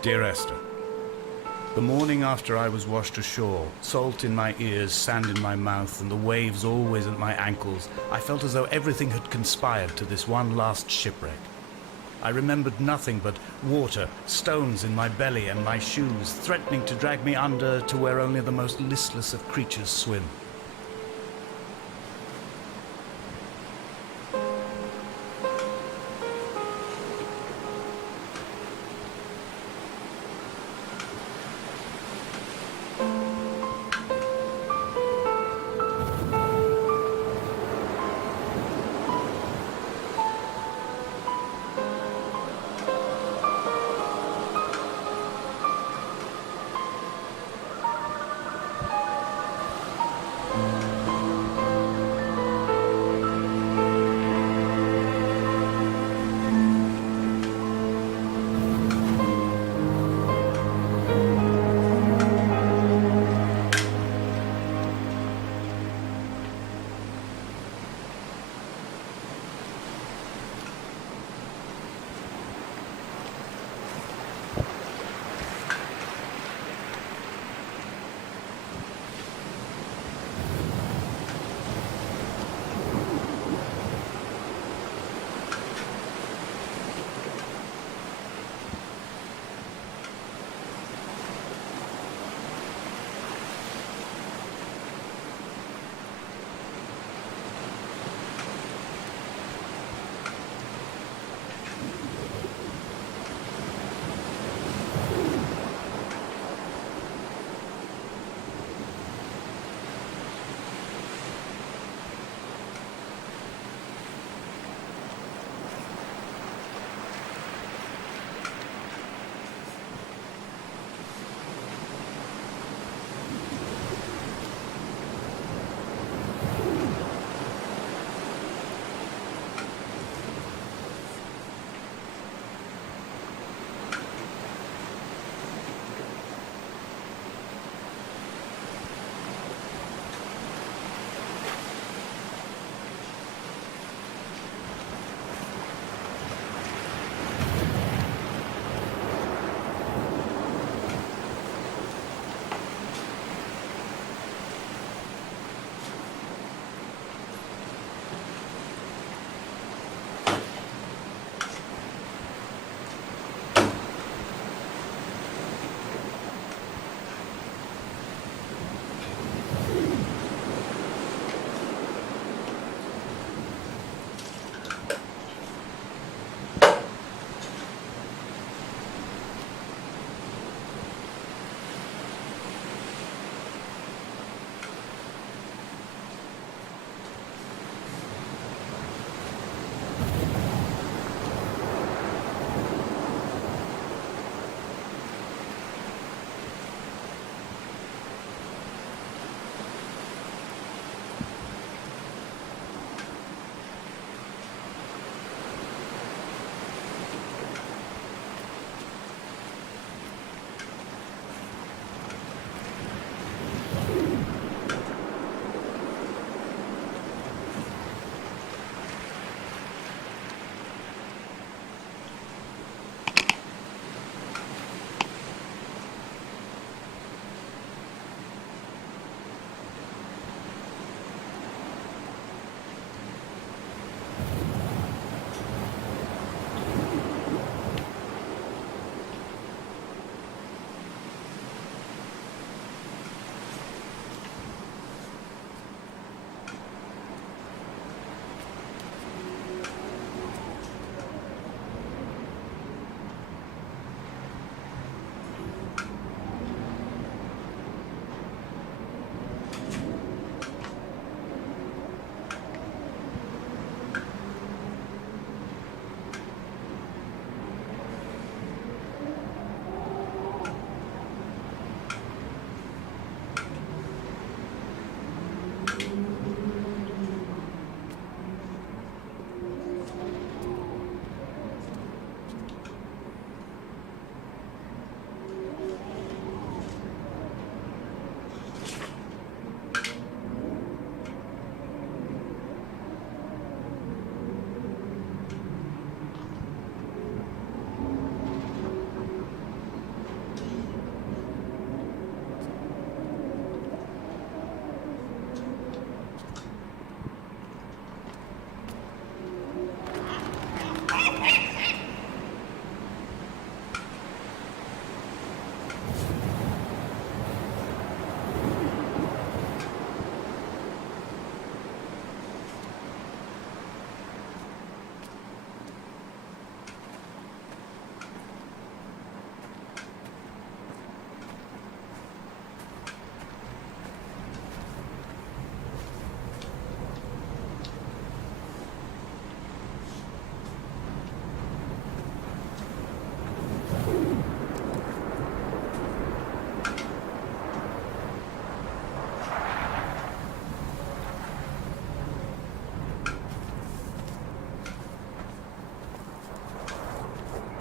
Dear Esther, the morning after I was washed ashore, salt in my ears, sand in my mouth, and the waves always at my ankles, I felt as though everything had conspired to this one last shipwreck. I remembered nothing but water, stones in my belly and my shoes, threatening to drag me under to where only the most listless of creatures swim.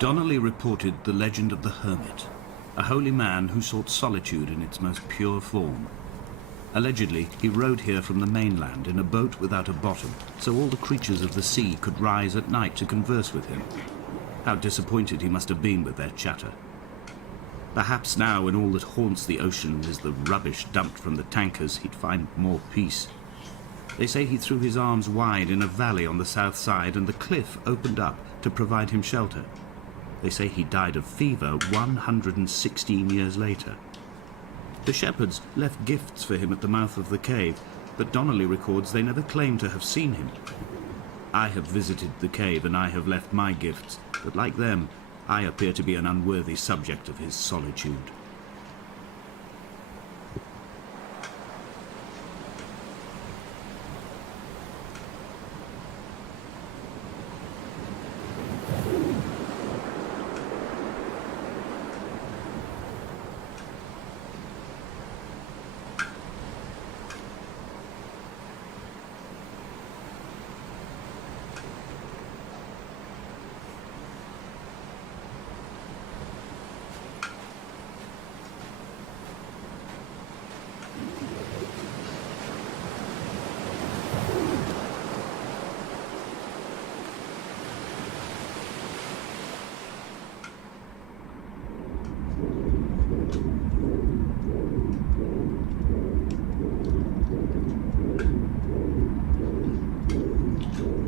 Donnelly reported the legend of the hermit, a holy man who sought solitude in its most pure form. Allegedly, he rode here from the mainland in a boat without a bottom, so all the creatures of the sea could rise at night to converse with him. How disappointed he must have been with their chatter. Perhaps now, when all that haunts the ocean is the rubbish dumped from the tankers, he'd find more peace. They say he threw his arms wide in a valley on the south side, and the cliff opened up to provide him shelter. They say he died of fever 116 years later. The shepherds left gifts for him at the mouth of the cave, but Donnelly records they never claimed to have seen him. I have visited the cave and I have left my gifts, but like them, I appear to be an unworthy subject of his solitude.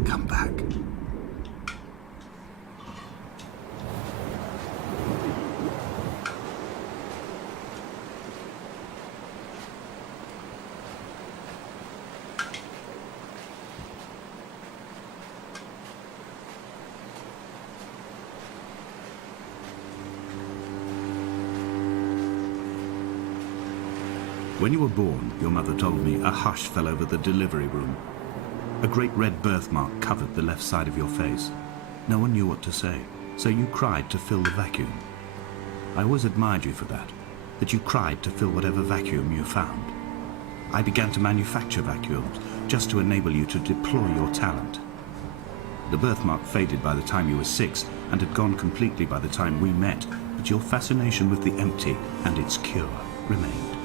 Come back. When you were born, your mother told me, a hush fell over the delivery room. A great red birthmark covered the left side of your face. No one knew what to say, so you cried to fill the vacuum. I always admired you for that you cried to fill whatever vacuum you found. I began to manufacture vacuums just to enable you to deploy your talent. The birthmark faded by the time you were 6 and had gone completely by the time we met, but your fascination with the empty and its cure remained.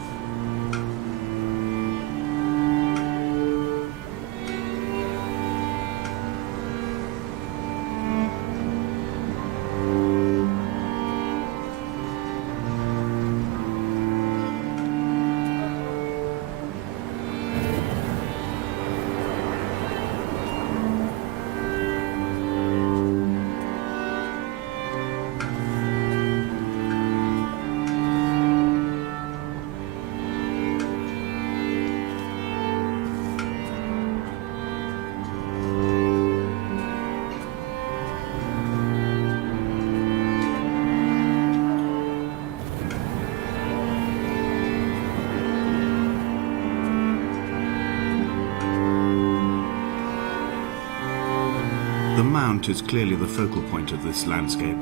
The mount is clearly the focal point of this landscape.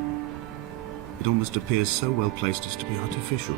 It almost appears so well placed as to be artificial.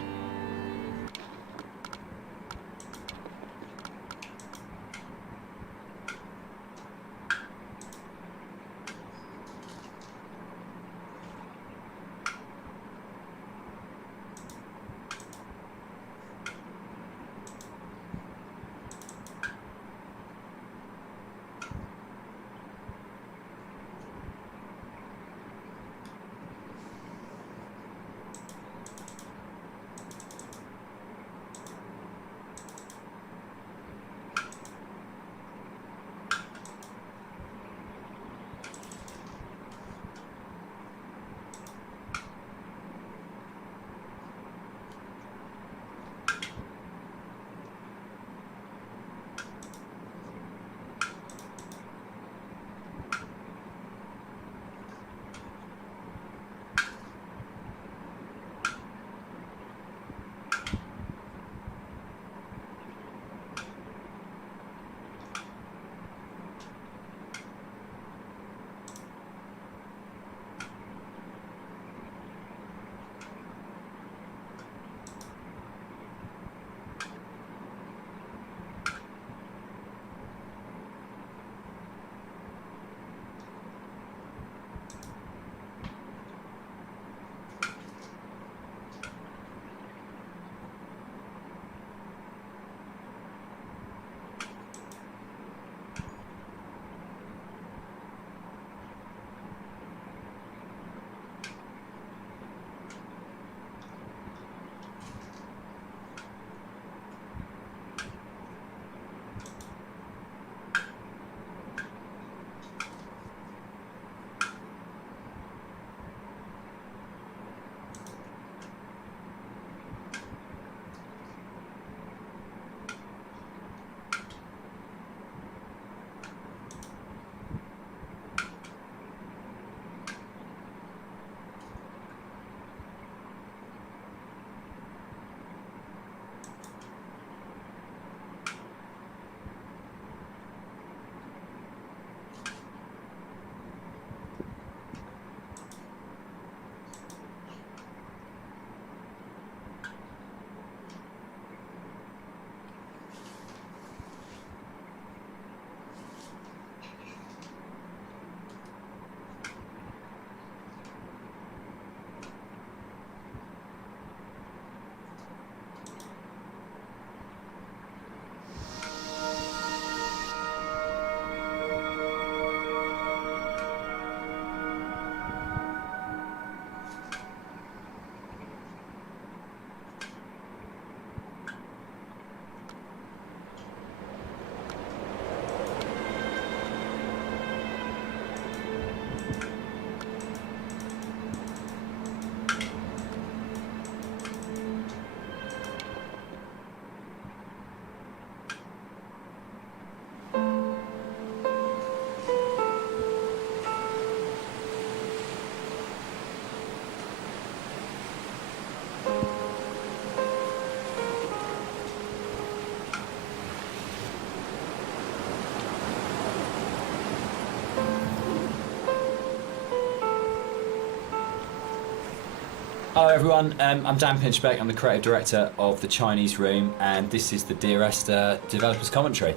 Hello everyone, I'm Dan Pinchbeck, I'm the creative director of The Chinese Room, and this is the Dear Esther Developers Commentary.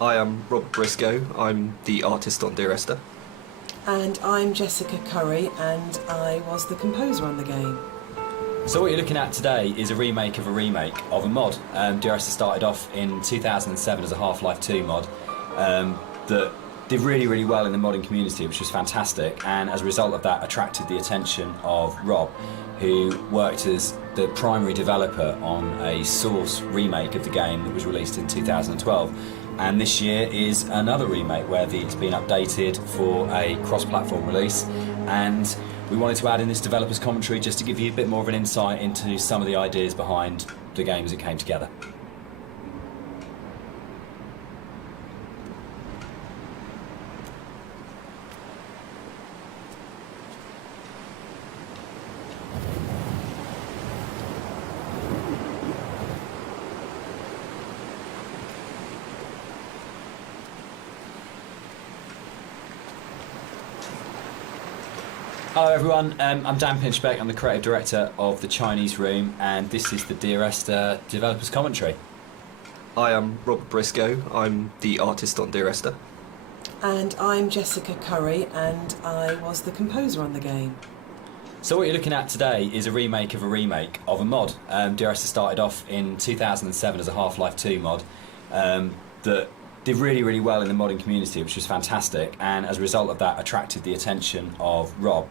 Hi, I'm Rob Briscoe, I'm the artist on Dear Esther. And I'm Jessica Curry, and I was the composer on the game. So what you're looking at today is a remake of a mod. Dear Esther started off in 2007 as a Half-Life 2 mod that did really well in the modding community, which was fantastic, and as a result of that attracted the attention of Rob, who worked as the primary developer on a Source remake of the game that was released in 2012. And this year is another remake where it's been updated for a cross-platform release, and we wanted to add in this developers commentary just to give you a bit more of an insight into some of the ideas behind the game as it came together. Hello everyone, I'm Dan Pinchbeck, I'm the creative director of The Chinese Room, and this is the Dear Esther Developers Commentary. Hi, I'm Rob Briscoe, I'm the artist on Dear Esther. And I'm Jessica Curry, and I was the composer on the game. So what you're looking at today is a remake of a mod. Dear Esther started off in 2007 as a Half-Life 2 mod that did really well in the modding community, which was fantastic, and as a result of that attracted the attention of Rob,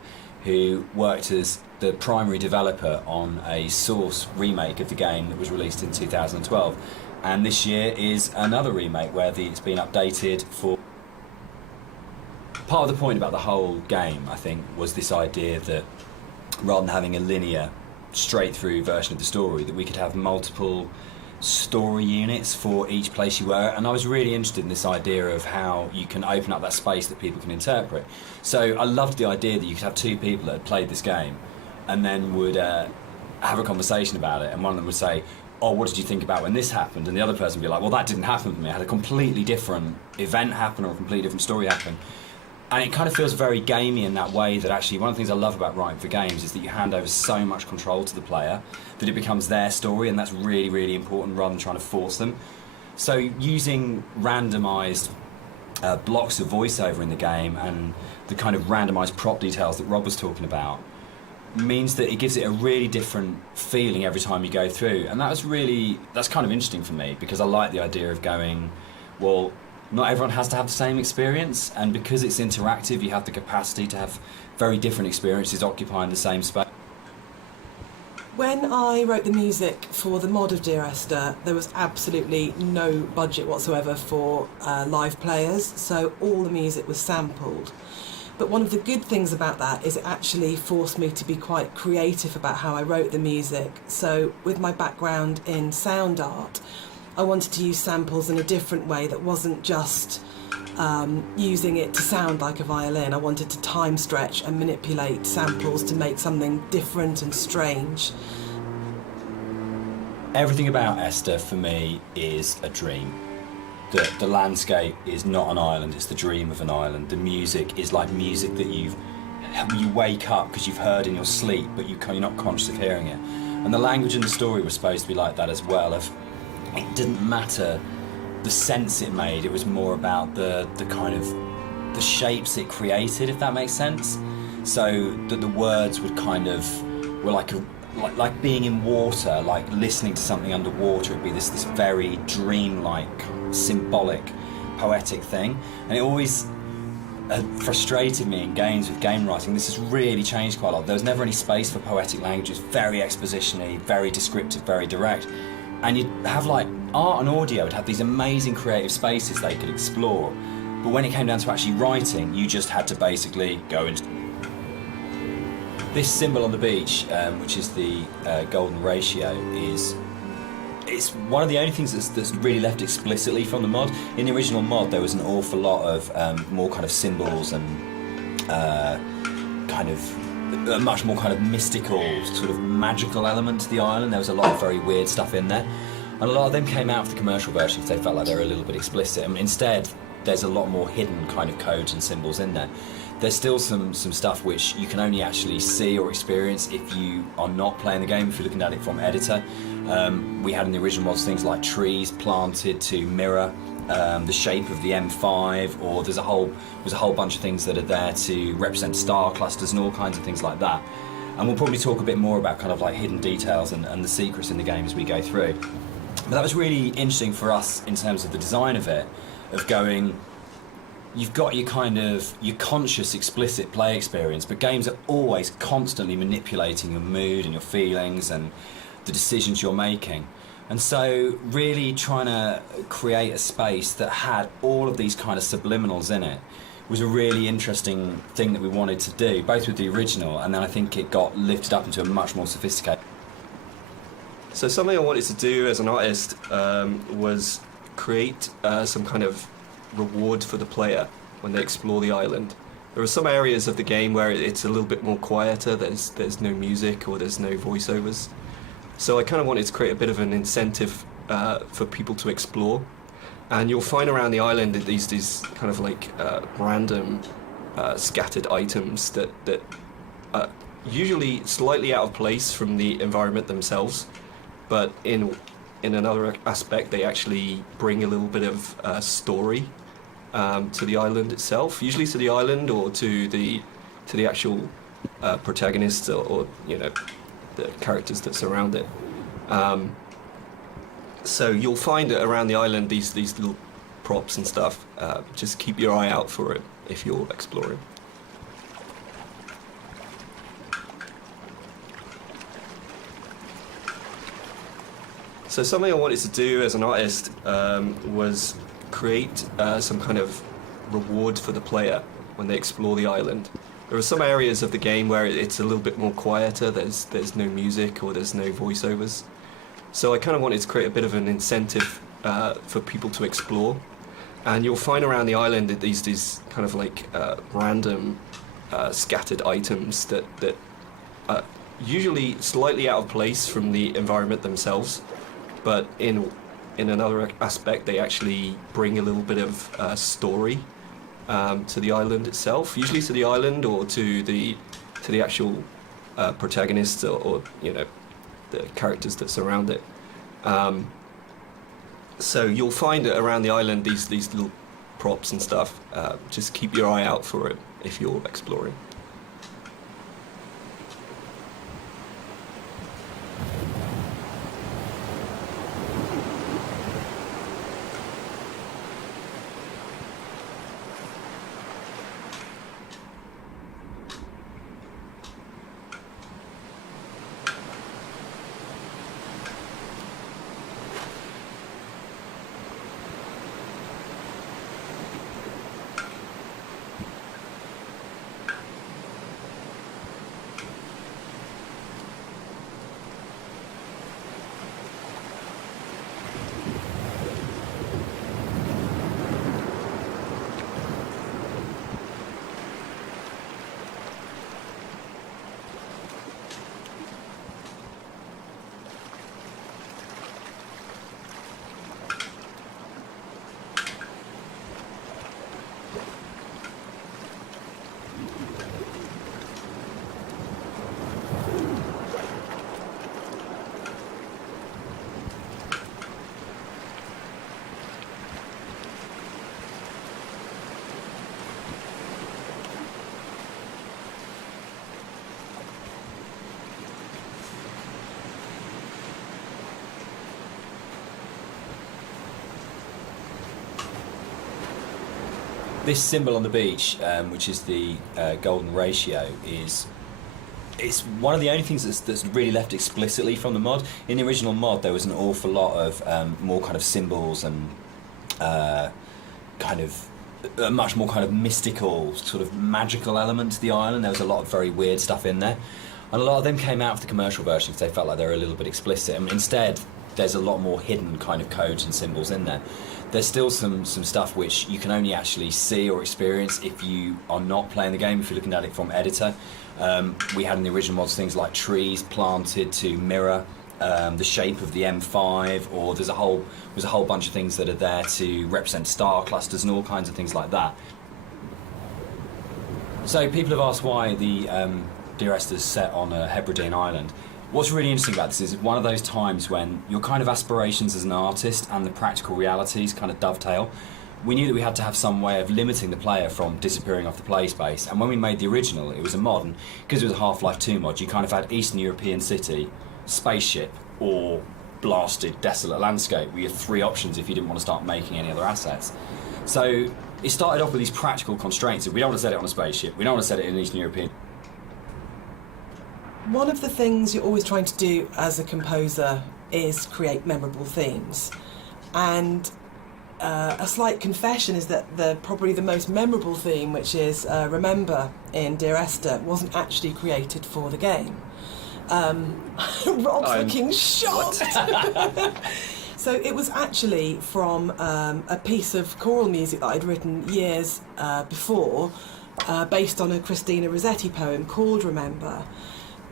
who worked as the primary developer on a Source remake of the game that was released in 2012. And this year is another remake where it's been updated for... Part of the point about the whole game, I think, was this idea that rather than having a linear, straight-through version of the story, that we could have multiple story units for each place you were, and I was really interested in this idea of how you can open up that space that people can interpret. So I loved the idea that you could have two people that had played this game and then would have a conversation about it, and one of them would say, oh, what did you think about when this happened? And the other person would be like, well, that didn't happen for me. I had a completely different event happen or a completely different story happen. And it kind of feels very gamey in that way, that actually one of the things I love about writing for games is that you hand over so much control to the player that it becomes their story, and that's really important rather than trying to force them. So using randomised blocks of voiceover in the game and the kind of randomised prop details that Rob was talking about means that it gives it a really different feeling every time you go through. And that's kind of interesting for me, because I like the idea of going, well, not everyone has to have the same experience, and because it's interactive, you have the capacity to have very different experiences occupying the same space. When I wrote the music for the mod of Dear Esther, there was absolutely no budget whatsoever for live players, so all the music was sampled. But one of the good things about that is it actually forced me to be quite creative about how I wrote the music. So with my background in sound art, I wanted to use samples in a different way that wasn't just using it to sound like a violin. I wanted to time stretch and manipulate samples to make something different and strange. Everything about Esther for me is a dream. The landscape is not an island, it's the dream of an island. The music is like music that you wake up because you've heard in your sleep, but you're not conscious of hearing it. And the language and the story was supposed to be like that as well. It didn't matter the sense it made, it was more about the kind of the shapes it created, if that makes sense. So that the words would kind of were like being in water, like listening to something underwater. It'd be this very dreamlike, symbolic, poetic thing. And it always frustrated me in games with game writing. This has really changed quite a lot. There was never any space for poetic language. It's very exposition-y, very descriptive, very direct. And you'd have like art and audio would have these amazing creative spaces they could explore, but when it came down to actually writing, you just had to basically go into this symbol on the beach, which is the golden ratio. It's one of the only things that's really left explicitly from the mod. In the original mod, there was an awful lot of more kind of symbols and kind of a much more kind of mystical, sort of magical element to the island. There was a lot of very weird stuff in there, and a lot of them came out of the commercial versions. They felt like they were a little bit explicit, and instead there's a lot more hidden kind of codes and symbols in there. There's still some stuff which you can only actually see or experience if you are not playing the game, if you're looking at it from editor. We had in the original mods things like trees planted to mirror the shape of the M5, or there's a whole bunch of things that are there to represent star clusters and all kinds of things like that. And we'll probably talk a bit more about kind of like hidden details and the secrets in the game as we go through. But that was really interesting for us in terms of the design of it, of going, you've got your kind of your conscious, explicit play experience, but games are always constantly manipulating your mood and your feelings and the decisions you're making. And so really trying to create a space that had all of these kind of subliminals in it was a really interesting thing that we wanted to do, both with the original, and then I think it got lifted up into a much more sophisticated. So something I wanted to do as an artist was create some kind of reward for the player when they explore the island. There are some areas of the game where it's a little bit more quieter, there's no music or there's no voiceovers. So I kind of wanted to create a bit of an incentive for people to explore. And you'll find around the island these kind of like random scattered items that are usually slightly out of place from the environment themselves, but in another aspect they actually bring a little bit of story to the island itself, usually to the island or to the actual protagonists or you know, the characters that surround it. So you'll find that around the island these little props and stuff. Just keep your eye out for it if you're exploring. So something I wanted to do as an artist was create some kind of reward for the player when they explore the island. There are some areas of the game where it's a little bit more quieter, there's no music or there's no voiceovers. So I kind of wanted to create a bit of an incentive for people to explore. And you'll find around the island that these kind of like random scattered items that are usually slightly out of place from the environment themselves, but in another aspect they actually bring a little bit of story to the island itself, usually to the island or to the actual protagonists or you know, the characters that surround it. So you'll find that around the island these little props and stuff. Just keep your eye out for it if you're exploring. This symbol on the beach, which is the golden ratio, it's one of the only things that's really left explicitly from the mod. In the original mod, there was an awful lot of more kind of symbols and kind of a much more kind of mystical, sort of magical element to the island. There was a lot of very weird stuff in there, and a lot of them came out of the commercial version because they felt like they were a little bit explicit. And instead, there's a lot more hidden kind of codes and symbols in there. There's still some stuff which you can only actually see or experience if you are not playing the game, if you're looking at it from editor. We had in the original mods things like trees planted to mirror the shape of the M5, or there's a whole bunch of things that are there to represent star clusters and all kinds of things like that. So people have asked why the Dear Esther's set on a Hebridean island. What's really interesting about this is one of those times when your kind of aspirations as an artist and the practical realities kind of dovetail. We knew that we had to have some way of limiting the player from disappearing off the play space, and when we made the original, it was a mod, and because it was a Half-Life 2 mod, you kind of had Eastern European city, spaceship, or blasted, desolate landscape. We had 3 options if you didn't want to start making any other assets. So it started off with these practical constraints. We don't want to set it on a spaceship, we don't want to set it in Eastern European. One of the things you're always trying to do as a composer is create memorable themes. And a slight confession is that probably the most memorable theme, which is Remember in Dear Esther, wasn't actually created for the game. Rob's looking shocked. So it was actually from a piece of choral music that I'd written years before, based on a Christina Rossetti poem called Remember.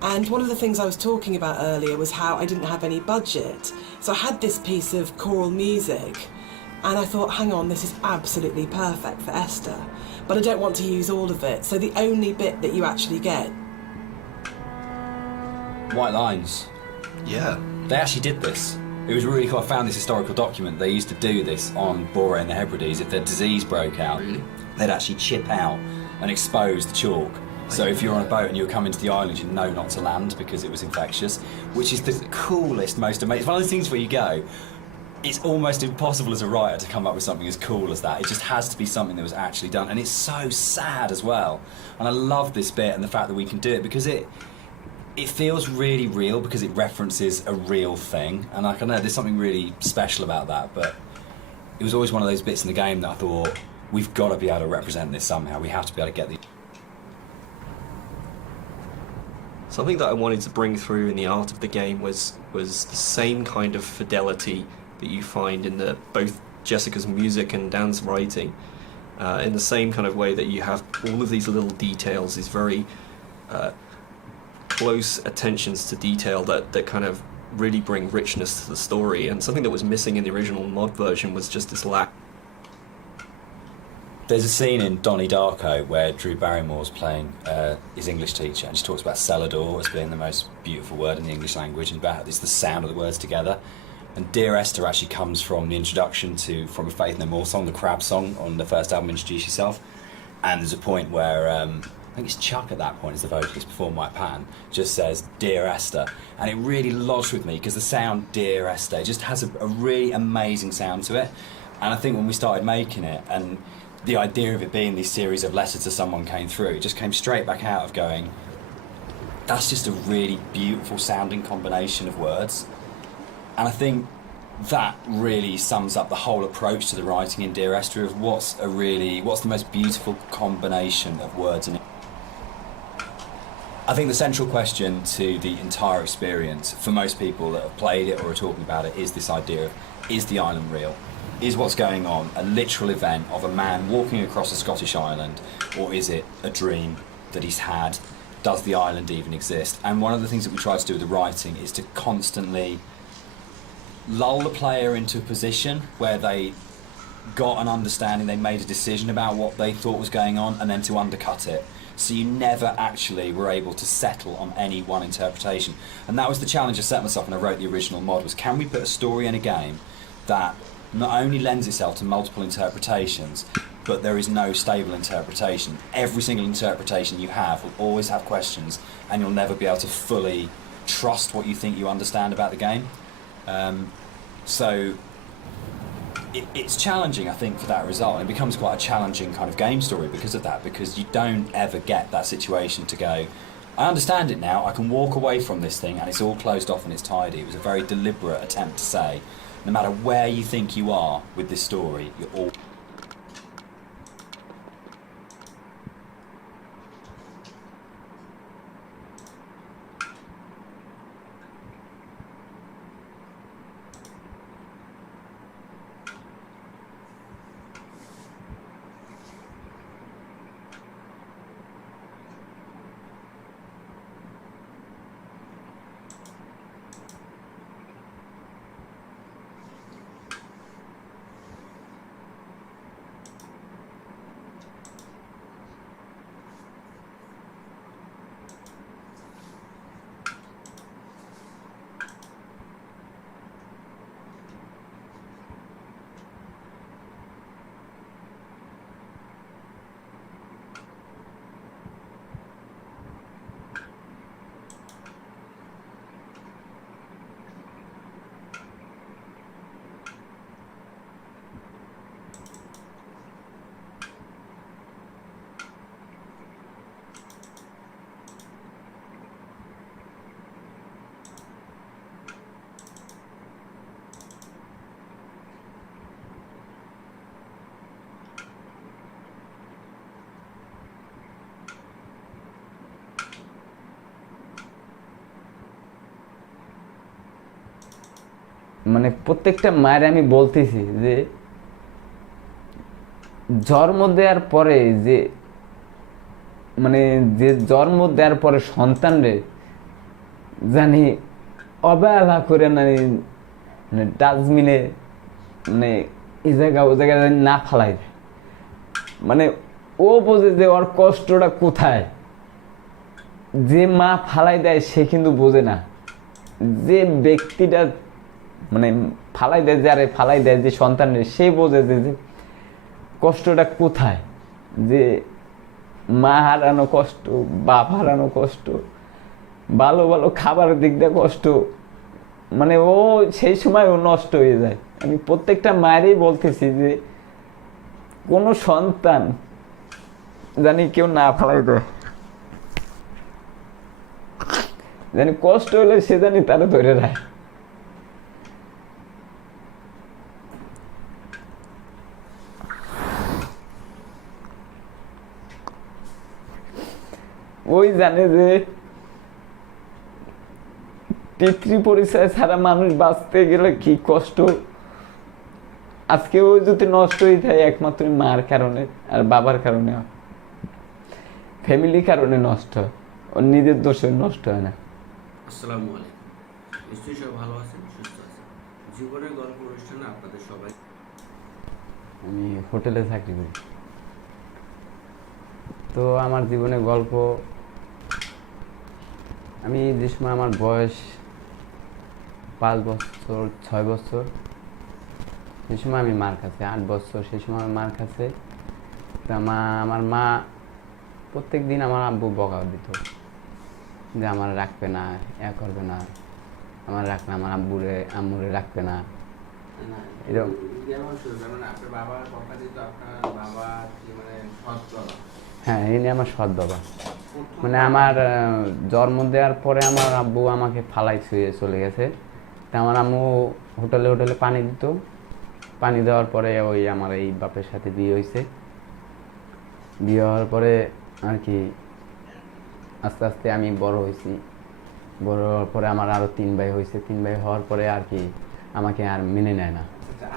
And one of the things I was talking about earlier was how I didn't have any budget. So I had this piece of choral music, and I thought, hang on, this is absolutely perfect for Esther, but I don't want to use all of it. So the only bit that you actually get... White lines. Yeah. They actually did this. It was really cool. I found this historical document. They used to do this on Bora and the Hebrides. If their disease broke out, Really? they'd actually chip out and expose the chalk. So if you're on a boat and you were coming to the island, you'd know not to land because it was infectious, which is the coolest, most amazing... It's one of those things where you go, it's almost impossible as a writer to come up with something as cool as that. It just has to be something that was actually done, and it's so sad as well. And I love this bit and the fact that we can do it because it feels really real because it references a real thing. And I know there's something really special about that, but it was always one of those bits in the game that I thought, we've got to be able to represent this somehow. We have to be able to get the... Something that I wanted to bring through in the art of the game was the same kind of fidelity that you find in both Jessica's music and Dan's writing. In the same kind of way that you have all of these little details, these very close attentions to detail that kind of really bring richness to the story. And something that was missing in the original mod version was just this lack. There's a scene in Donnie Darko where Drew Barrymore's playing his English teacher, and she talks about cellador as being the most beautiful word in the English language, and about it's the sound of the words together. And Dear Esther actually comes from the introduction to From a Faith No More song, the Crab song on the first album, Introduce Yourself. And there's a point where, I think it's Chuck at that point, is the vocalist before Mike Patton, just says, Dear Esther. And it really lodged with me because the sound Dear Esther just has a really amazing sound to it. And I think when we started making it, and the idea of it being this series of letters to someone came through, it just came straight back out of going, that's just a really beautiful sounding combination of words. And I think that really sums up the whole approach to the writing in Dear Esther of what's the most beautiful combination of words in it. I think the central question to the entire experience for most people that have played it or are talking about it is this idea of, is the island real? Is what's going on a literal event of a man walking across a Scottish island, or is it a dream that he's had? Does the island even exist? And one of the things that we try to do with the writing is to constantly lull the player into a position where they got an understanding, they made a decision about what they thought was going on, and then to undercut it. So you never actually were able to settle on any one interpretation. And that was the challenge I set myself when I wrote the original mod, was can we put a story in a game that not only lends itself to multiple interpretations, but there is no stable interpretation. Every single interpretation you have will always have questions, and you'll never be able to fully trust what you think you understand about the game. So it's challenging, I think, for that result, and it becomes quite a challenging kind of game story because of that, because you don't ever get that situation to go, I understand it now, I can walk away from this thing and it's all closed off and it's tidy. It was a very deliberate attempt to say, no matter where you think you are with this story, you're all... মানে প্রত্যেকটা মায়ের আমি বলতেছি যে জন্ম দেওয়ার পরে যে মানে যে জন্ম দেওয়ার পরে সন্তানরে জানি অবহেলা করে মানে ডাস্টবিনে মানে এই জায়গা ও জায়গায় জানি না ফালাই দেয়। মানে ও বোঝে যে ওর কষ্টটা কোথায়। যে মা ফালাই দেয় সে কিন্তু বোঝে না, যে ব্যক্তিটা মানে ফালাই দেয়, যারে ফালাই দেয় যে সন্তানের, সে বোঝে যে কষ্টটা কোথায়। যে মা হারানো কষ্ট, বাপ হারানো কষ্ট, ভালো ভালো খাবারের দিক দিয়ে কষ্ট, মানে ও সেই সময় ও নষ্ট হয়ে যায়। আমি প্রত্যেকটা মায়েরই বলতেছি যে কোনো সন্তান জানি কেউ না ফালাই দেয়, জানি কষ্ট হলে সে জানি তারা ধরে রায়। ওই জানে যে পিতৃ পরিচয় ছাড়া মানুষ বাঁচতে গেলে কি কষ্ট। আজকে ও যদি নষ্ট হয়ে যায় একমাত্র মার কারণে আর বাবার কারণে, ফ্যামিলি কারণে নষ্ট হয়, ওর নিজের দোষে নষ্ট হয় না। আসসালামু আলাইকুম, নিশ্চয়ই সব ভালো আছেন, সুস্থ আছেন। জীবনের গল্প অনুষ্ঠানে আপনাদের সবাই। আমি হোটেলে চাকরি করি। তো আমার জীবনে গল্প, আমি যে সময় আমার বয়স 5 বছর 6 বছর, সেই সময় আমি মার কাছে, 8 বছর সেই সময় আমি মার কাছে। তা আমার মা প্রত্যেক দিন আমার আব্বু বকা দিত যে আমার রাখবে না, করবে না, আমার রাখবে না, আমার আম্মুরে রাখবে না। এরকম আপনার বাবার কথা দিত, আপনার বাবা কি মানে সৎ বাবা? হ্যাঁ, ইনি আমার সৎ বাবা। মানে আমার জন্ম দেওয়ার পরে আমার আব্বু আমাকে ফালাই ছুঁয়ে চলে গেছে। তা আমার আম্মু হোটেলে হোটেলে পানি দিত। পানি দেওয়ার পরে ওই আমার এই বাপের সাথে বিয়ে হয়েছে। বিয়ে হওয়ার পরে আর কি আস্তে আস্তে আমি বড় হয়েছি। বড় হওয়ার পরে আমার আরও 3 ভাই হয়েছে। 3 ভাই হওয়ার পরে আর কি আমাকে আর মেনে নেয় না।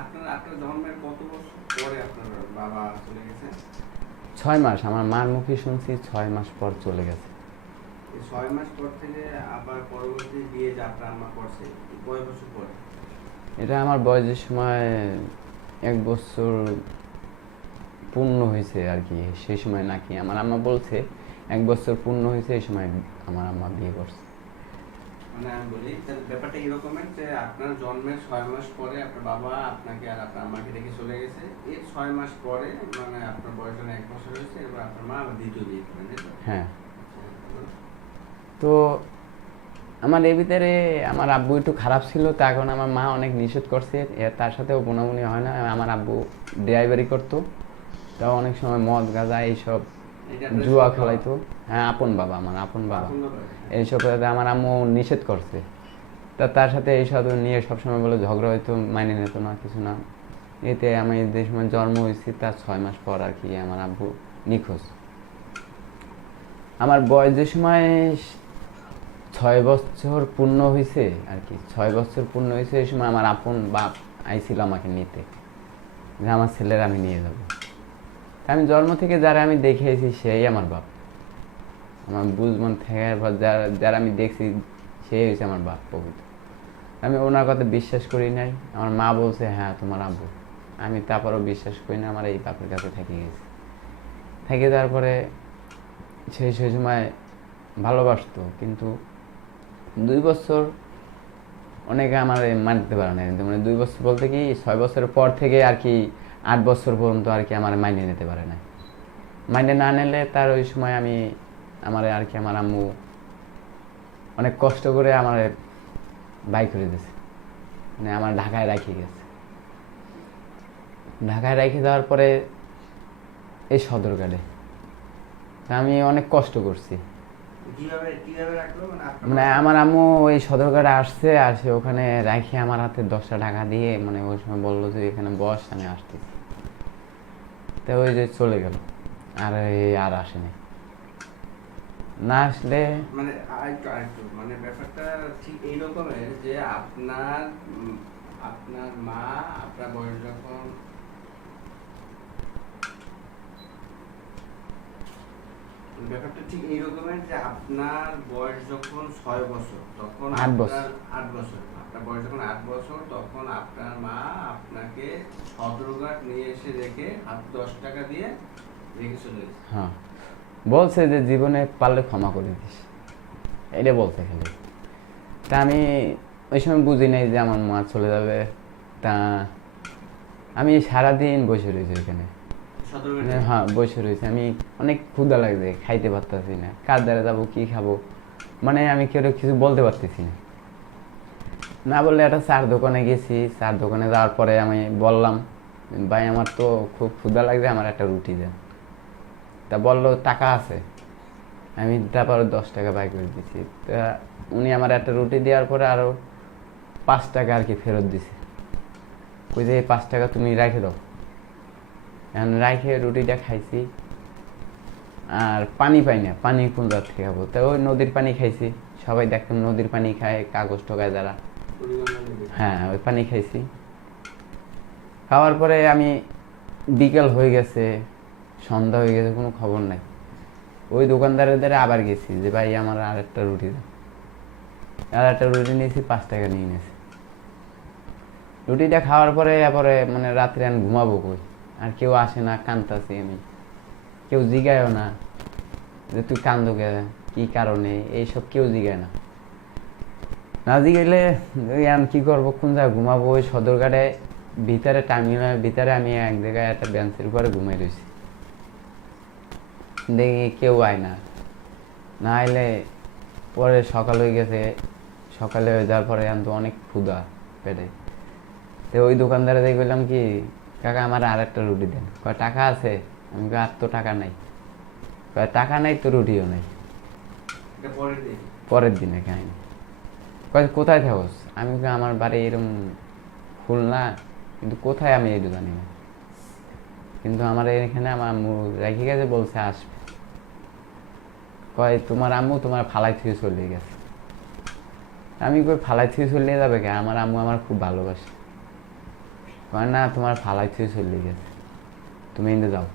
আপনার জন্মের কত বছর পরে আপনার বাবা চলে গেছে? 6 মাস, আমার মার মুখে শুনছি 6 মাস পর চলে গেছে। 6 মাস পর থেকে আবার পরবর্তী বিয়ে যে আপনার আম্মা করছে, কয় বছর পরে? এটা আমার বয়সের সময় 1 বছর পূর্ণ হয়েছে আর কি। সেই সময় নাকি আমার আম্মা বলছে 1 বছর পূর্ণ হয়েছে, এই সময় আমার আম্মা বিয়ে করছে। মানে আমি বলি ব্যাপারটা এরকমের যে আপনার জন্মের 6 মাস পরে আপনার বাবা আপনাকে আর আপনার আম্মাকে রেখে চলে গেছে। এর 6 মাস পরে মানে আপনার বয়স 1 বছর হয়েছে, এবার আপনার মা আবার দ্বিতীয় বিয়ে করেন, তাই তো? হ্যাঁ। তো আমার এর ভিতরে আমার আব্বু একটু খারাপ ছিল, তার কারণে আমার মা অনেক নিষেধ করছে। তার সাথেও বোনাবুনি হয় না। আমার আব্বু ড্রাইভারি করতো, তাও অনেক সময় মদ গাঁজা এইসব জুয়া খেলাইতো। হ্যাঁ, আপন বাবা, আমার আপন বাবা। এইসব আমার আম্মু নিষেধ করছে। তার সাথে এইসব নিয়ে সবসময় বলে ঝগড়া হইতো, মাইনে নিত না, কিছু না। এতে আমি যে সময় জন্ম হয়েছি তার 6 মাস পর আর কি আমার আব্বু নিখোঁজ। আমার বয়স যে সময় 6 বছর পূর্ণ হয়েছে আর কি, 6 বছর পূর্ণ হয়েছে, এই সময় আমার আপন বাপ আইছিল আমাকে নিতে, যে আমার ছেলের আমি নিয়ে যাব। আমি জন্ম থেকে যারা আমি দেখে এসেছি সেই আমার বাপ। আমার বুঝমন থেকে যারা আমি দেখছি সেই হয়েছে আমার বাপ প্রভৃতি। আমি ওনার কথা বিশ্বাস করি নাই। আমার মা বলছে হ্যাঁ তোমার আব্বু, আমি তারপরও বিশ্বাস করি না। আমার এই বাপের কাছে থেকে গেছি। থেকে যাওয়ার পরে সেই সময় ভালোবাসতো, কিন্তু 2 বছর অনেকে আমার মানতে পারে না। মানে 2 বছর বলতে কি 6 বছরের পর থেকে আর কি 8 বছর পর্যন্ত আর কি আমার মাইনে নিতে পারে না। মাইনে না নিলে তার ওই সময় আমার আর কি আমার আম্মু অনেক কষ্ট করে আমার বাই করে দিয়েছে। মানে আমার ঢাকায় রাখি গেছে। ঢাকায় রেখে যাওয়ার পরে এই সদরঘাটে আমি অনেক কষ্ট করছি। মানে আমার আম্মু ওই সদরঘাটে আসে ওখানে রাখে আমার হাতে 10টা টাকা দিয়ে, মানে ওই সময় বললো যে এখানে বস, আমি আসতেছি। তো ওই যে চলে গেল, আর আসেনি। না আসলে মানে আরেকটু মানে ব্যাপারটা ঠিক এইরকমের যে আপনার আপনার মা আপনার বয়স যখন ব্যাপারটা ঠিক এইরকমের যে আপনার বয়স যখন 6 বছর তখন 8 বছর। আপনার 8 বছর আপনার বয়স যখন 8 বছর তখন আপনার মা আপনাকে সদরঘাট নিয়ে এসে রেখে হাত 10 টাকা দিয়ে রেখে চলে গেছে। হ্যাঁ, বলছে যে জীবনে পারলে ক্ষমা করে দিস, এটা বলতে খালি। তা আমি ওই সময় বুঝি নাই যে আমার মা চলে যাবে। তা আমি সারাদিন বসে রয়েছি ওইখানে। সদরঘাটে হ্যাঁ, বসে রয়েছি। আমি অনেক ক্ষুধা লাগছে, খাইতে পারতেছি না, কার দ্বারা যাবো, কি খাবো, মানে আমি কেউ কিছু বলতে পারতেছি না। না বললে একটা চার দোকানে গেছি, চার দোকানে যাওয়ার পরে আমি বললাম, ভাই আমার তো খুব ক্ষুধা লাগছে, আমার একটা রুটি দেন। তা বললো টাকা আছে। আমি তারপর 10 টাকা বাই করে দিচ্ছি। তা উনি আমার একটা রুটি দেওয়ার পরে আরও 5 টাকা আর কি ফেরত দিছে। কই যে 5 টাকা তুমি রেখে দাও। এখন রাখে রুটিটা খাইছি, আর পানি পাই না, পানি কোন জাত থেকে খাবো। তা ওই নদীর পানি খাইছি, সবাই দেখতাম নদীর পানি খায়, কাগজ ঠোকায় যারা, হ্যাঁ ওই পানি খাইছি। খাওয়ার পরে আমি বিকেল হয়ে গেছে, সন্ধ্যা হয়ে গেছে, কোনো খবর নাই। ওই দোকানদারের দ্বারা আবার গেছি যে ভাই আমার আর একটা রুটি দাও। আর একটা রুটি নিয়েছি, 5 টাকা নিয়ে নিয়েছি। রুটিটা খাওয়ার পরে এরপরে মানে রাত্রে আমি ঘুমাবো কই, আর কেউ আসে না, কাঁদতাছি আমি, কেউ জিগায়ও না যে তুই কান্দো কে, কি কারণে, এইসব কেউ জিগায় না। না জিগাইলে আমি কি করবো, কোন জায়গায় ঘুমাবো। ওই সদরঘাটে ভিতরে টার্মিনালের ভিতরে আমি এক জায়গায় একটা বেঞ্চের উপরে ঘুমাই রয়েছি। দেখি কেউ আয় না, না আইলে পরে সকাল হয়ে গেছে। সকালে হয়ে যাওয়ার পরে আমি তো অনেক ক্ষুধা পেটে। তো ওই দোকানদারে দেখে বললাম কি, কাকা আমার আর একটা রুটি দেন। কয় টাকা আছে? আমি কই আর তো টাকা নাই। কয় টাকা নাই তো রুটিও নাই। এটা পরের দিন পরের দিনে কাহিনি। কয় কোথায় থাকস? আমি কই আমার বাড়ি এরকম খুলনা, কিন্তু কোথায় আমি এই জানি না। কিন্তু আমার এখানে আমার আম্মু রেখে গেছে, বলছে আসবে। কয় তোমার আম্মু তোমার ফালাই থেকে চলে গেছে। আমি কই ফালাই থেকে চলে যাবে কে? আমার আম্মু আমার খুব ভালোবাসে। কয় না, তোমার ফালাই থেকে চলে গেছে, তুমি কিন্তু যাও।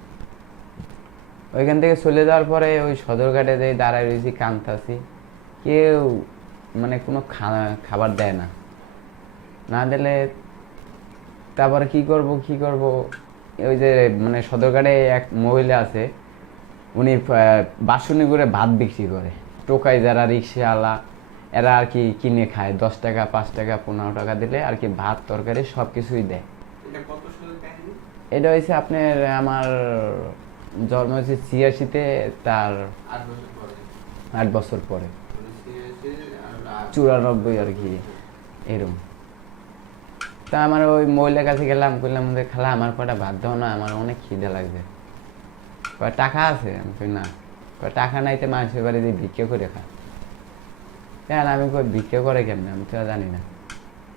ওইখান থেকে চলে যাওয়ার পরে ওই সদরঘাটে যে দাঁড়ায় রয়েছি, কাঁদতাছি, কেউ মানে কোনো খাবার দেয় না। না দিলে তারপরে কি করব। ওই যে মানে সদরঘাটে এক মহিলা আছে, উনি বাসনে করে ভাত বিক্রি করে, টোকাই যারা রিক্সাওয়ালা এরা আর কি কিনে খায়। 10 টাকা, 5 টাকা, 15 টাকা দিলে আর কি ভাত তরকারি সব কিছুই দেয়। এটা কত সালের কাহিনী? এটা হয়েছে আপনার, আমার জন্ম হয়েছে 86-তে, তার 8 বছর পরে 8 বছর পরে, 84 94 আর কি এরকম। তা আমার ওই মহিলার কাছে গেলাম, বললাম যে খালা আমার কটা ভাত দাও না, আমার অনেক খিদে লাগছে। কয় টাকা আছে? আমি কই না। কয় টাকা নাই তো মানুষের বাড়িতে ভিক্ষা করে খা। কেন? আমি কই ভিক্ষা করে কেমন, আমি তো জানি না।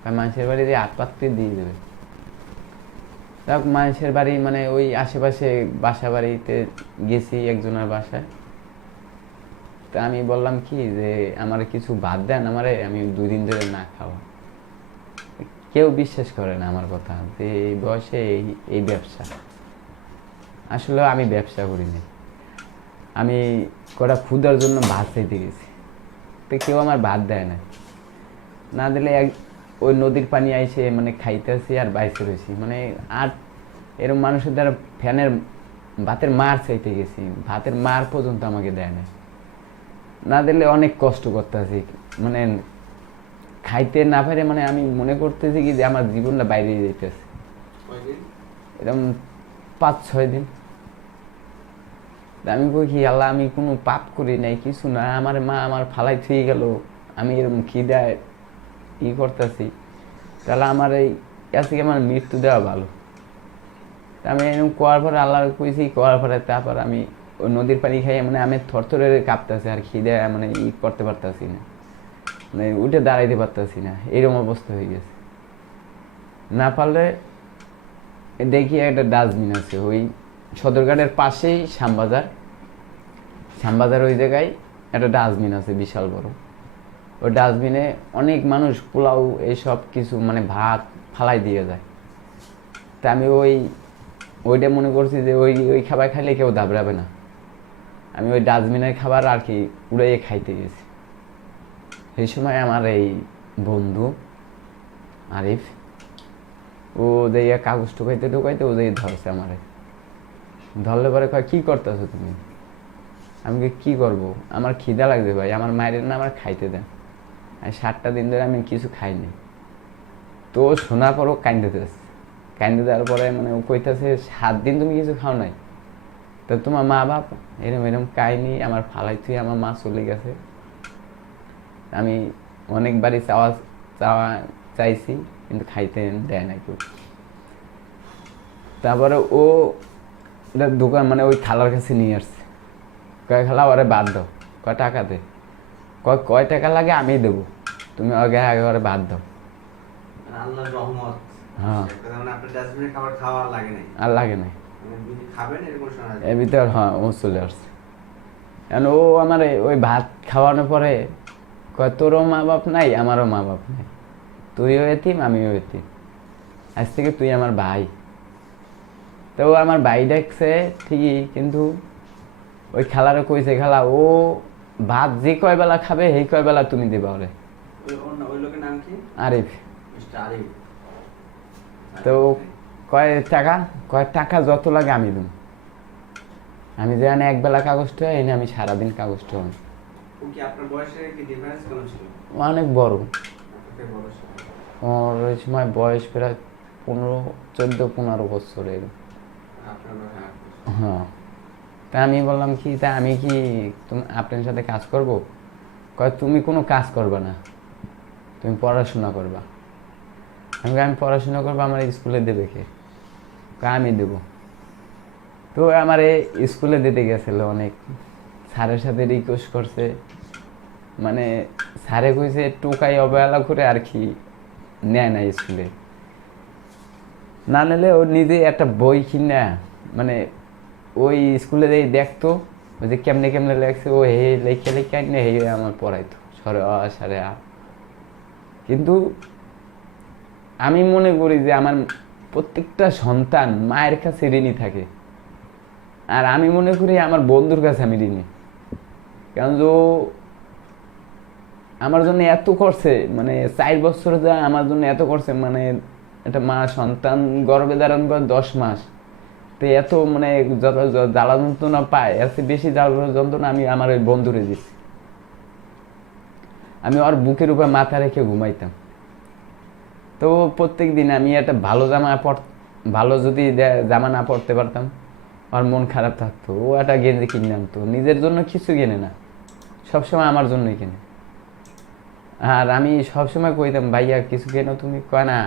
কয় মানুষের বাড়িতে হাত পাততে দিয়ে দেবে। যাক, মানুষের বাড়ি মানে ওই আশেপাশে বাসা বাড়িতে গেছি একজনের বাসায়। তা আমি বললাম কি যে আমার কিছু ভাত দেন আমারে, আমি 2 দিন ধরে না খাওয়া। কেউ বিশ্বাস করে না আমার কথা, যে এই বয়সে এই ব্যবসা। আসলে আমি ব্যবসা করিনি, আমি কটা ক্ষুধার জন্য ভাত চাইতে গেছি। তো কেউ আমার ভাত দেয় না, না দিলে ওই নদীর পানি আইসে মানে খাইতেছি আর বাইসে রয়েছি। মানে আর এরকম মানুষের দ্বারা ফ্যানের ভাতের মার চাইতে গেছি, ভাতের মার পর্যন্ত আমাকে দেয় না। না দিলে অনেক কষ্ট করতেছি, মানে খাইতে না পারে, মানে আমি মনে করতেছি কি যে আমার জীবনটা বাইরে যাইতেছে। কয়দিন? এরকম 5-6 দিন। আমি কই কি আল্লাহ, আমি কোনো পাপ করি নাই, কিছু না, আমার মা আমার ফালাই থুয়ে গেল, আমি এরকম খিদায় করতেছি, তাহলে আমার এই আজকে আমার মৃত্যু দেওয়া ভালো। আমি এরকম করার পরে আল্লাহ কইছি, করার পরে তারপর আমি ওই নদীর পানি খাই, মানে আমি থরথরে কাঁপতেছি, আর খিদায় মানে করতে পারতেছি না, মানে উঠে দাঁড়াইতে পারতেছি না, এরকম অবস্থা হয়ে গেছে। না পারলে দেখি একটা ডাস্টবিন আছে ওই সদরঘাটের পাশেই শ্যামবাজার, ওই জায়গায় একটা ডাস্টবিন আছে বিশাল বড়। ওই ডাস্টবিনে অনেক মানুষ পোলাও এইসব কিছু মানে ভাত ফালাই দিয়ে যায়। তা আমি ওইটা মনে করছি যে ওই খাবার খাইলে কেউ দাবড়াবে না, আমি ওই ডাস্টবিনের খাবার আর কি উড়াইয়ে খাইতে গেছি। সেই সময় আমার এই বন্ধু আরিফ ও দিয়ে কাগজ ঢুকাইতে ও দিয়ে ধরছে আমারে। ধরলে পরে কয় কী করতেছো তুমি? আমি কি করব, আমার খিদা লাগছে ভাই, আমার মায়ের না আমার খাইতে দেন। আর 7টা দিন ধরে আমি কিছু খাইনি। তো শোনার পরও কান্দতে দেওয়ার পরে মানে ও কইতেছে 7 দিন তুমি কিছু খাও নাই, তো তোমার মা বাপ এরম কাহিনি আমার ফালাই থুই আমার মা চলে গেছে। আমি অনেকবারই চাইছি কিন্তু খাইতে দেয় না কেউ। তারপরে ও দোকান মানে ওই খালার কাছে নিয়ে আসছে, কয় খালা ওরে বাদ দাও, কয় টাকা দে, কয় টাকা লাগে আমি দেবো, তুমি আগে ওরে বাদ দাও। আল্লাহর রহমত। হ্যাঁ, মানে আপনার ডাস্টবিনের খাবার খাওয়া আর লাগে নাই। আর লাগে নাই, মানে যদি খাবেন এরকম শোনা যায়। এর ভিতর হ্যাঁ ও চলে আসছে। কারণ ও আমার ওই ভাত খাওয়ানোর পরে কয় তোরও মা বাপ নাই, আমারও মা বাপ নাই, তুইও এতিম আমিও এতিম, আজ থেকে তুই আমার ভাই। তো ও আমার ভাই দেখছে ঠিকই, কিন্তু ওই খালারে কইছে খালা ও ভাত যে কয় বেলা খাবে সেই কয় বেলা তুমি দিবা ওরে। ওই লোকের নাম কি? আরিফ। মিস্টার আরিফ। তো কয় টাকা যত লাগে আমি দেব, আমি যেখানে একবেলা কাগজটা এনে আমি সারাদিন কাগজটা হই। ও কি আপনার বয়সে কি ডিফারেন্স কেমন ছিল? অনেক বড়, আপনার বড় ছিল। ওর ওই সময় বয়স প্রায় 14-15 বছর এরকম। আপনার বয়স 8 বছর। হ্যাঁ। তা আমি বললাম কি তা আমি কি আপনার সাথে কাজ করব? কয় তুমি কোনো কাজ করবে না, তুমি পড়াশোনা করবা। আমি পড়াশোনা করবো, আমার স্কুলে দেবে কে? আমি দেবো। তো আমার স্কুলে দিতে গেছিল, অনেক স্যারের সাথে রিকোয়েস্ট করছে, মানে স্যারে কইছে টোকাই অবহেলা করে আর কি নেয় না স্কুলে, না নিলে ও নিজে একটা বই কিনা মানে ওই স্কুলে দেখতো ওই যে কেমনে লেখছে, ও হে লেখে আনে হে আমার পড়াইতো সরে সারে আ। কিন্তু আমি মনে করি যে আমার প্রত্যেকটা সন্তান মায়ের কাছে ঋণী থাকে, আর আমি মনে করি আমার বন্ধুর কাছে আমি ঋণী। কারণ ও আমার জন্য এত করছে, মানে 4 বছর যা আমার জন্য এত করছে, মানে একটা মা সন্তান গর্ভে ধারণ করে 10 মাস, তো এত মানে যত জ্বালা যন্ত্রণা পায় এর চেয়ে বেশি জ্বালা যন্ত্রণা আমি আমার ওই বন্ধুরে দিচ্ছি। আমি ওর বুকের উপর মাথা রেখে ঘুমাইতাম। তো প্রত্যেক দিন আমি একটা ভালো যদি জামা না পরতে পারতাম আর মন খারাপ থাকতো, ও একটা গেঞ্জি কিনে আনতো, নিজের জন্য কিছু কেনে না, সবসময় আমার জন্যই কেনে। আর আমি সবসময় কইতাম ভাইয়া কিছু কেনো তুমি, কয় না।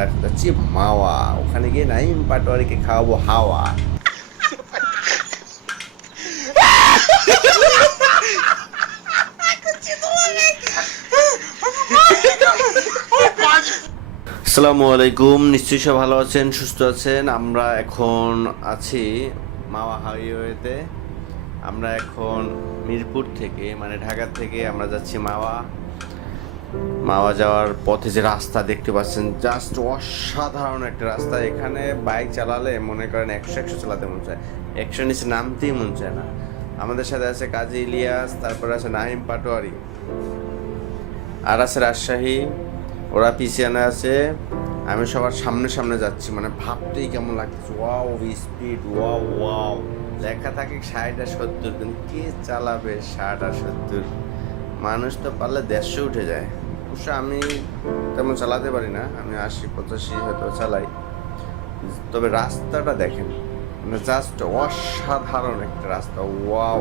আমরা এখন যাচ্ছি মাওয়া, ওখানে গিয়ে নাইম পাটোয়ারিকে খাওয়াবো হাওয়া। আসসালামু আলাইকুম, নিশ্চয়ই সব ভালো আছেন, সুস্থ আছেন। আমরা এখন আছি মাওয়া হাইওয়েতে। আমরা এখন মিরপুর থেকে মানে ঢাকা থেকে আমরা যাচ্ছি মাওয়া। মাওয়া যাওয়ার পথে যে রাস্তা দেখতে পাচ্ছেন জাস্ট অসাধারণ একটা রাস্তা। এখানে বাইক চালালে মনে করেন 100 চালাতে মন চায়, 100 নিচে নামতেই মন চায় না। আমাদের সাথে আছে কাজী ইলিয়াস, তারপরে আছে নাহিম পাটোয়ারি, আর আছে রাজশাহী, ওরা পিছিয়ে আছে। আমি সবার সামনে সামনে যাচ্ছি, মানে ভাবতেই কেমন লাগতেছে। Wow speed, wow wow. লেখা থাকে 60 আর 70, কিন্তু কে চালাবে 60 আর 70? মানুষ তো পারলে 150 উঠে যায়। অবশ্য আমি তেমন চালাতে পারি না, আমি 80-85 হয়তো চালাই। তবে রাস্তাটা দেখেন, মানে জাস্ট অসাধারণ একটা রাস্তা। ওয়াও,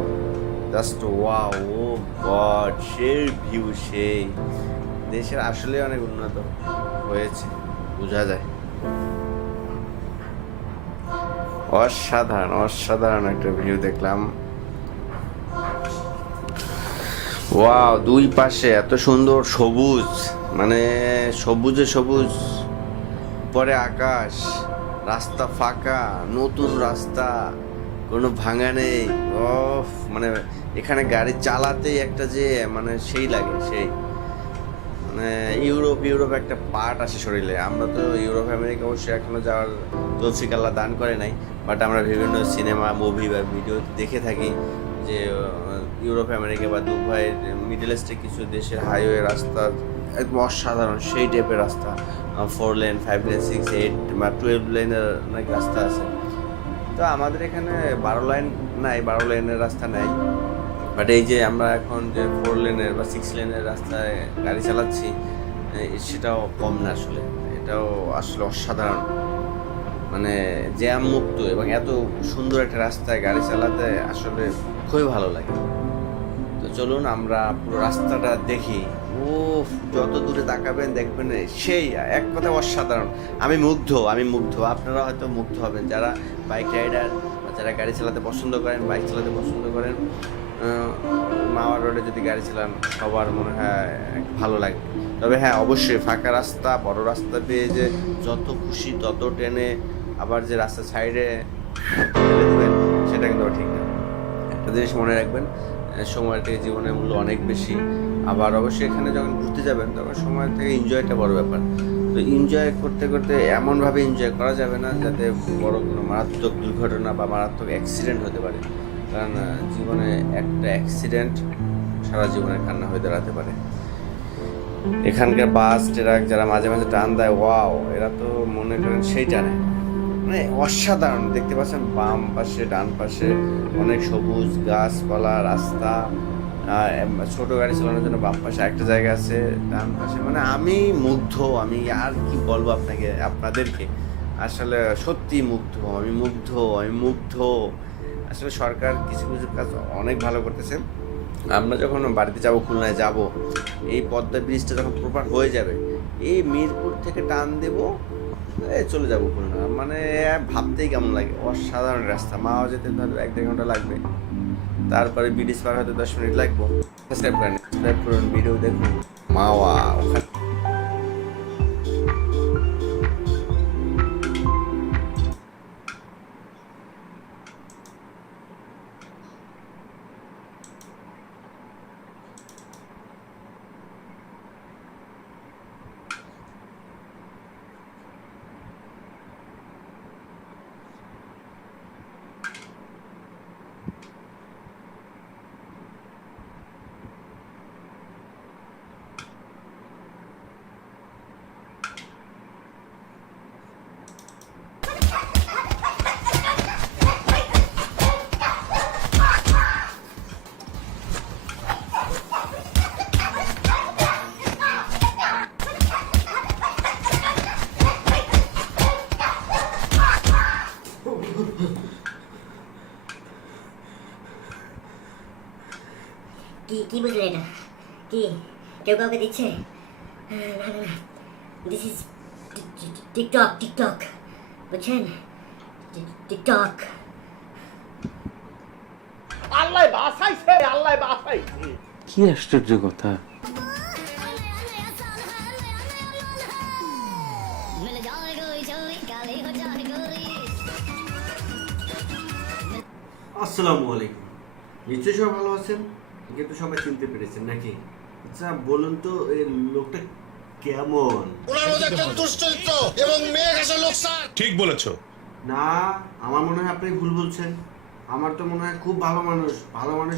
জাস্ট ওয়াও, ও গড, সেই ভিউ, সেই দেশের আসলে অনেক উন্নত হয়েছে, বোঝা যায়। অসাধারণ অসাধারণ একটা ভিউ দেখলাম। ওয়াও, দুই পাশে এত সুন্দর সবুজ, মানে সবুজে সবুজ, পরে আকাশ, রাস্তা ফাঁকা, নতুন রাস্তা, কোনো ভাঙা নেই। মানে এখানে গাড়ি চালাতেই একটা যে মানে সেই লাগে, সেই মানে ইউরোপ একটা পার্ট আসে শরীরে। আমরা তো ইউরোপ আমেরিকা অবশ্যই এখনো যাওয়ার তৌফিক আল্লাহ দান করে নাই, বাট আমরা বিভিন্ন সিনেমা মুভি বা ভিডিও দেখে থাকি যে ইউরোপ আমেরিকা বা দুবাই মিডল ইস্টে কিছু দেশের হাইওয়ে রাস্তা একদম অসাধারণ, সেই টাইপের রাস্তা। 4 লেন, 5 লেন, 6, 8 বা 12 লেনের অনেক রাস্তা আছে। তো আমাদের এখানে 12 লাইন নাই, 12 লেনের রাস্তা নাই। বাট এই যে আমরা এখন যে 4 লেনের বা 6 লেনের রাস্তায় গাড়ি চালাচ্ছি, সেটাও কম না আসলে, এটাও আসলে অসাধারণ। মানে জ্যাম মুক্ত এবং এত সুন্দর একটা রাস্তায় গাড়ি চালাতে আসলে খুবই ভালো লাগে। তো চলুন আমরা পুরো রাস্তাটা দেখি। ও, যত দূরে তাকাবেন দেখবেন সেই এক কথা অসাধারণ। আমি মুগ্ধ, আপনারা হয়তো মুগ্ধ হবেন যারা বাইক রাইডার বা যারা গাড়ি চালাতে পছন্দ করেন, বাইক চালাতে পছন্দ করেন। মাওয়া রোডে যদি গাড়ি চালান সবার মনে হয় ভালো লাগে। তবে হ্যাঁ, অবশ্যই ফাঁকা রাস্তা, বড় রাস্তা পেয়ে যে যত খুশি তত টেনে আবার যে রাস্তা সাইডে ফেলে দেবেন, সেটা কিন্তু ঠিক না। একটা জিনিস মনে রাখবেন, সময়ের থেকে জীবনের মূল্য অনেক বেশি। আবার অবশ্যই এখানে যখন ঘুরতে যাবেন তখন সময় থেকে এনজয়টা বড় ব্যাপার। তো এনজয় করতে করতে এমনভাবে এনজয় করা যাবে না যাতে বড় কোনো মারাত্মক দুর্ঘটনা বা মারাত্মক অ্যাক্সিডেন্ট হতে পারে, কারণ জীবনে একটা অ্যাক্সিডেন্ট সারা জীবনের কান্না হয়ে দাঁড়াতে পারে। এখানকার বাস ট্রাক যারা মাঝে মাঝে টান দেয়, ওয়াও, এরা তো মনে করেন সেই টানে, মানে অসাধারণ। দেখতে পাচ্ছেন বাম পাশে ডান পাশে অনেক সবুজ গাছপালা, রাস্তা। ছোট গাড়ি চালানোর জন্য বাম পাশে একটা জায়গা আছে, ডান পাশে, মানে আমি মুগ্ধ। আমি আর কি বলবো আপনাদেরকে, আসলে সত্যি আমি মুগ্ধ। আসলে সরকার কিছু কিছু কাজ অনেক ভালো করতেছে। আমরা যখন বাড়িতে যাব, খুলনায় যাব, এই পদ্মা ব্রিজটা যখন প্রপার হয়ে যাবে, এই মিরপুর থেকে টান দেবো, চলে যাবো খুলনা। মানে ভাবতেই কেমন লাগে, অসাধারণ রাস্তা। মাওয়া যেতে ধরো 1-1.5 ঘন্টা লাগবে, তারপরে ব্রিজ পার হতে 10 মিনিট লাগবে। সাবস্ক্রাইব করুন, ভিডিও দেখুন। মাওয়া ওখানে কি কি বুঝলেন এটা? কি কেউ কাউকে দিচ্ছে? না না না, দিস ইজ টিকটক বুঝছেন? টিকটক। কি আশ্চর্য কথা। আসসালামু আলাইকুম। নিশ্চয়ই সবাই ভালো আছেন, কিন্তু সবাই চিনতে পেরেছেন নাকি? আচ্ছা বলুন তো এই লোকটা কেমন? ঠিক বলেছো। না, আমার মনে হয় আপনি ভুল বলছেন। আমার তো মনে হয় খুব ভালো মানুষ। ভালো মানুষ